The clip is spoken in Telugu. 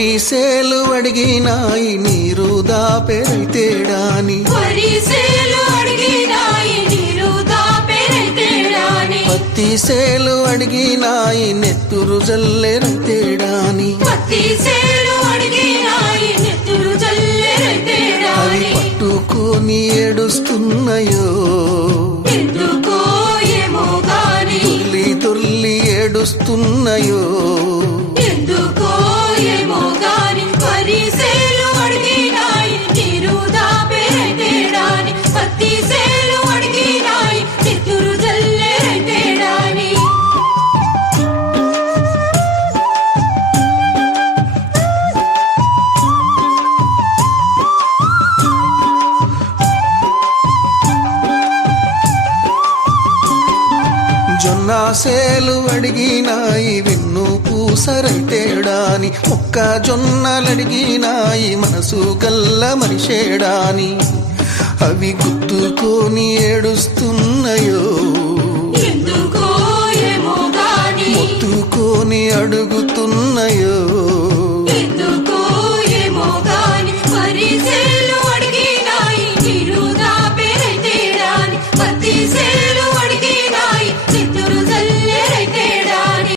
వరిసేలు అడిగినాయి నీరు దాపెరైతేడాని పత్తి సేలు అడిగినాయి నెత్తురు జల్లెరైతేడాని అవి పట్టుకొని ఏడుస్తున్నాయో తుల్లి తుల్లి ఏడుస్తున్నాయో జొన్నాసేలు అడిగినాయి వెన్ను పూసరైతేడాని మొక్కజొన్నలడిగినాయి మనసు గల్ల మనిషేడాని అవి గుర్తుకొని ఏడుస్తున్నాయో మొత్తుకొని అడుగుతున్నాయో